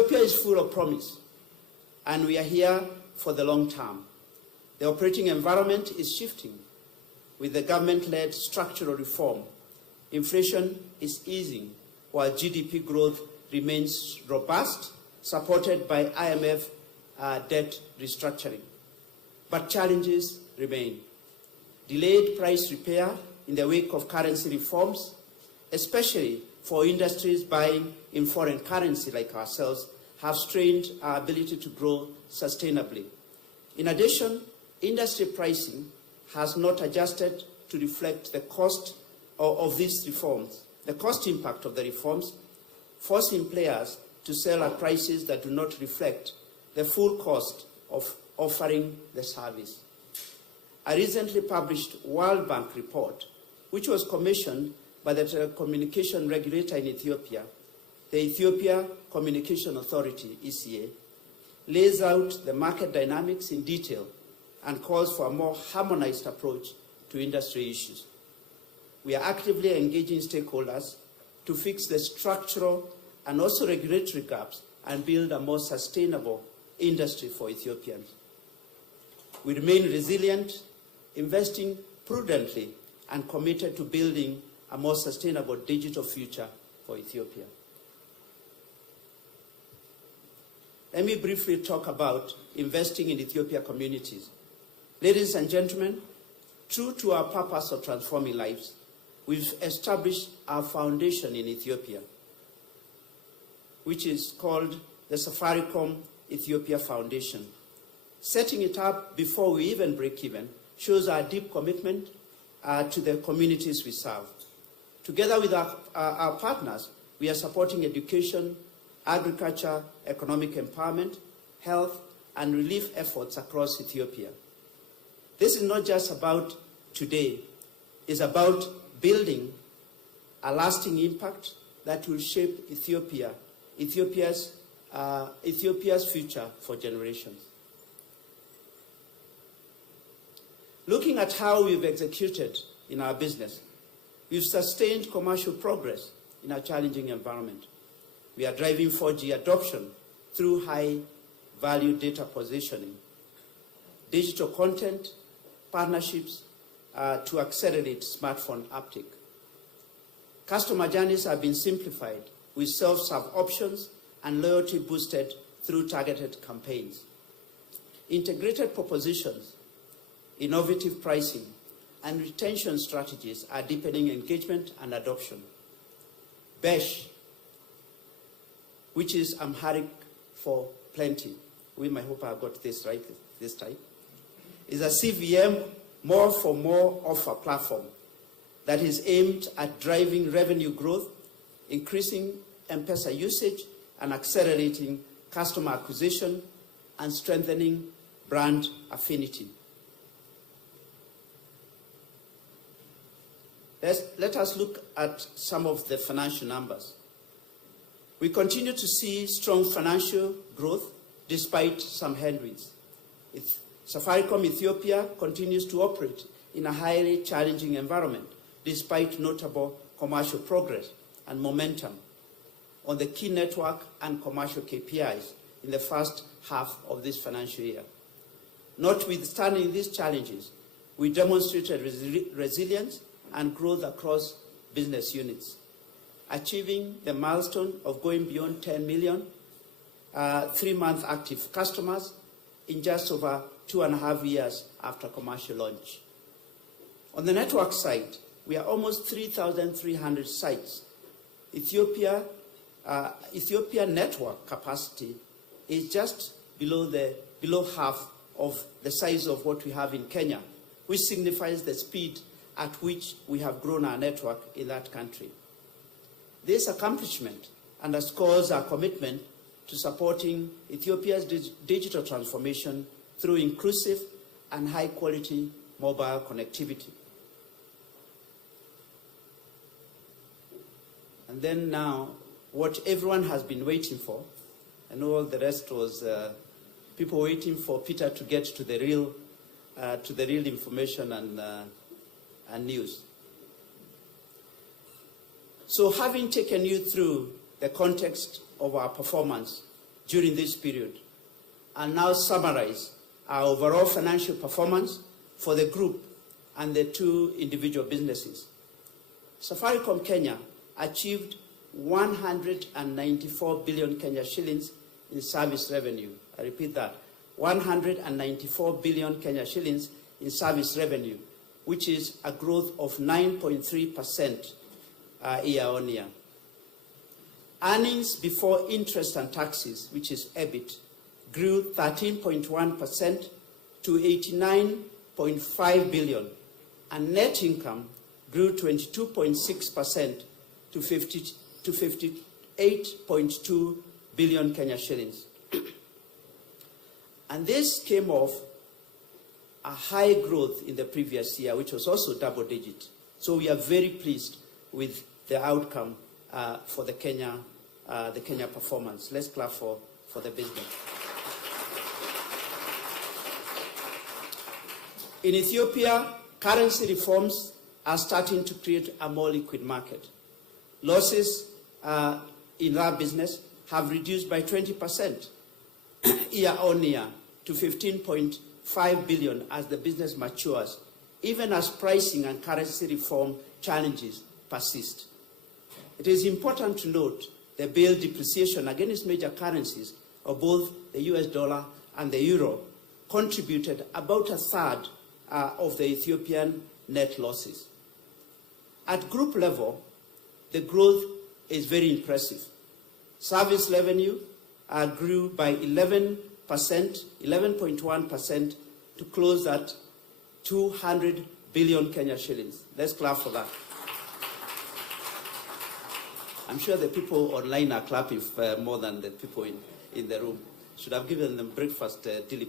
Ethiopia is full of promise, and we are here for the long term. The operating environment is shifting with the government-led structural reform. Inflation is easing, while GDP growth remains robust, supported by IMF debt restructuring. But challenges remain. Delayed price repair in the wake of currency reforms, especially for industries buying in foreign currency like ourselves, have strained our ability to grow sustainably. In addition, industry pricing has not adjusted to reflect the cost of these reforms, the cost impact of the reforms, forcing players to sell at prices that do not reflect the full cost of offering the service. A recently published World Bank report, which was commissioned by the telecommunication regulator in Ethiopia, the Ethiopia Communication Authority, ECA, lays out the market dynamics in detail and calls for a more harmonized approach to industry issues. We are actively engaging stakeholders to fix the structural and also regulatory gaps and build a more sustainable industry for Ethiopians. We remain resilient, investing prudently, and committed to building a more sustainable digital future for Ethiopia. Let me briefly talk about investing in Ethiopia communities. Ladies and gentlemen, true to our purpose of transforming lives, we've established our foundation in Ethiopia, which is called the Safaricom Ethiopia Foundation. Setting it up before we even break even shows our deep commitment to the communities we serve. Together with our partners, we are supporting education, agriculture, economic empowerment, health, and relief efforts across Ethiopia. This is not just about today, it's about building a lasting impact that will shape Ethiopia's future for generations. Looking at how we've executed in our business, we've sustained commercial progress in a challenging environment. We are driving 4G adoption through high-value data positioning, digital content, partnerships to accelerate smartphone uptake. Customer journeys have been simplified with self-serve options and loyalty boosted through targeted campaigns. Integrated propositions, innovative pricing, and retention strategies are deepening engagement and adoption. BESH, which is Amharic for plenty, I hope I got this right this time, is a CVM more for more offer platform that is aimed at driving revenue growth, increasing M-Pesa usage, and accelerating customer acquisition and strengthening brand affinity. Let us look at some of the financial numbers. We continue to see strong financial growth despite some headwinds. Safaricom Ethiopia continues to operate in a highly challenging environment despite notable commercial progress and momentum on the key network and commercial KPIs in the first half of this financial year. Notwithstanding these challenges, we demonstrated resilience and growth across business units, achieving the milestone of going beyond 10 million 3-month active customers in just over 2.5 years after commercial launch. On the network side, we are almost 3,300 sites. Ethiopia network capacity is just below half of the size of what we have in Kenya, which signifies the speed at which we have grown our network in that country. This accomplishment underscores our commitment to supporting Ethiopia's digital transformation through inclusive and high-quality mobile connectivity. And then now, what everyone has been waiting for, and all the rest was people waiting for Peter to get to the real information and news. So having taken you through the context of our performance during this period. I'll now summarize our overall financial performance for the group and the two individual businesses. Safaricom Kenya achieved 194 billion Kenya shillings in service revenue. I repeat that, 194 billion Kenya shillings in service revenue, which is a growth of 9.3% year-on-year. Earnings before interest and taxes, which is EBIT, grew 13.1% to 89.5 billion, and net income grew 22.6% to 58.2 billion Kenya shillings. And this came off a high growth in the previous year, which was also double digit. So we are very pleased with the outcome for the Kenya performance. Let's clap for the business. In Ethiopia, currency reforms are starting to create a more liquid market. Losses in our business have reduced by 20% year-on-year to 15.5 billion as the business matures, even as pricing and currency reform challenges persist. It is important to note the bill depreciation against major currencies of both the US dollar and the euro contributed about a third of the Ethiopian net losses. At group level, the growth is very impressive. Service revenue grew by 11.1% to close at 200 billion Kenya shillings. Let's clap for that. I'm sure the people online are clapping more than the people in the room. Should have given them breakfast, Dilip.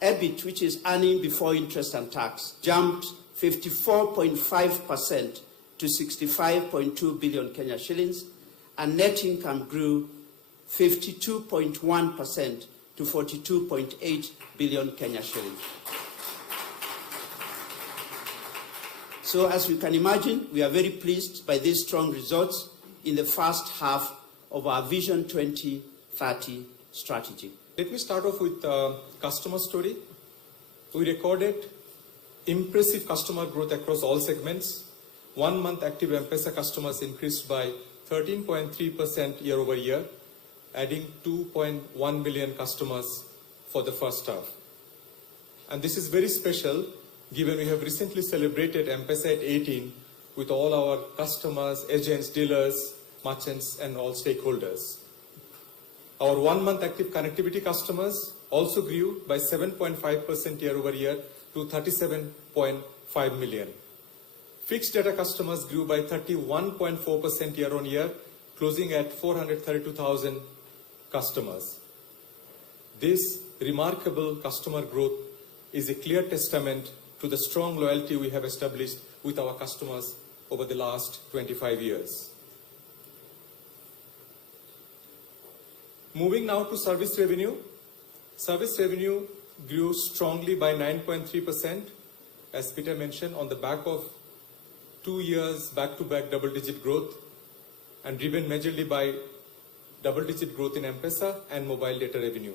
EBIT, which is earning before interest and tax, jumped 54.5% to 65.2 billion Kenya shillings, and net income grew 52.1% to 42.8 billion Kenya shillings. So as you can imagine, we are very pleased by these strong results in the first half of our Vision 2030 strategy. Let me start off with the customer story. We recorded impressive customer growth across all segments. 1 month active M-Pesa customers increased by 13.3% year over year, adding 2.1 million customers for the first half. And this is very special given we have recently celebrated M-Pesa at 18 with all our customers, agents, dealers, merchants, and all stakeholders. Our 1 month active connectivity customers also grew by 7.5% year over year to 37.5 million. Fixed data customers grew by 31.4% year on year, closing at 432,000 customers. This remarkable customer growth is a clear testament to the strong loyalty we have established with our customers over the last 25 years. Moving now to service revenue. Service revenue grew strongly by 9.3%, as Peter mentioned, on the back of 2 years back-to-back double-digit growth, and driven majorly by double-digit growth in M-Pesa and mobile data revenue.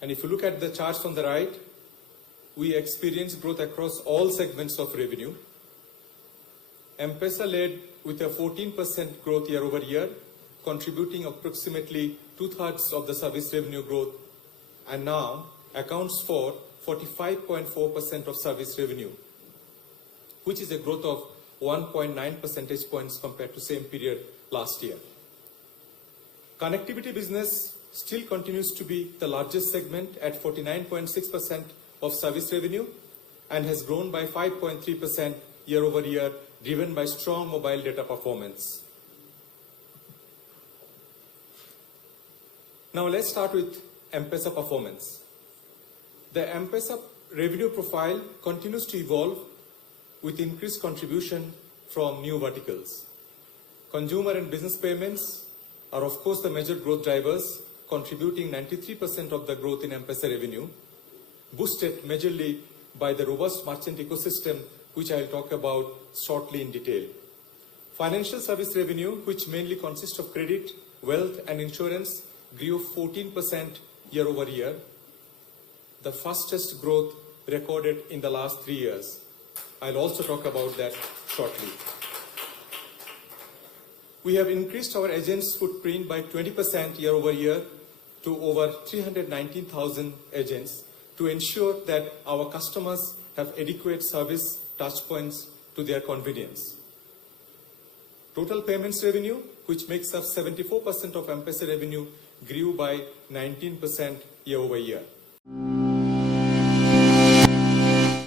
And if you look at the charts on the right, we experienced growth across all segments of revenue. M-Pesa led with a 14% growth year over year, contributing approximately 2/3 of the service revenue growth, and now accounts for 45.4% of service revenue, which is a growth of 1.9 percentage points compared to same period last year. Connectivity business still continues to be the largest segment at 49.6% of service revenue and has grown by 5.3% year over year, driven by strong mobile data performance. Now let's start with M-Pesa performance. The M-Pesa revenue profile continues to evolve with increased contribution from new verticals. Consumer and business payments are of course the major growth drivers, contributing 93% of the growth in M-Pesa revenue, boosted majorly by the robust merchant ecosystem, which I'll talk about shortly in detail. Financial service revenue, which mainly consists of credit, wealth and insurance, grew 14% year over year, the fastest growth recorded in the last 3 years. I'll also talk about that shortly. We have increased our agents' footprint by 20% year over year to over 319,000 agents to ensure that our customers have adequate service touchpoints to their convenience. Total payments revenue, which makes up 74% of M-Pesa revenue, grew by 19% year over year.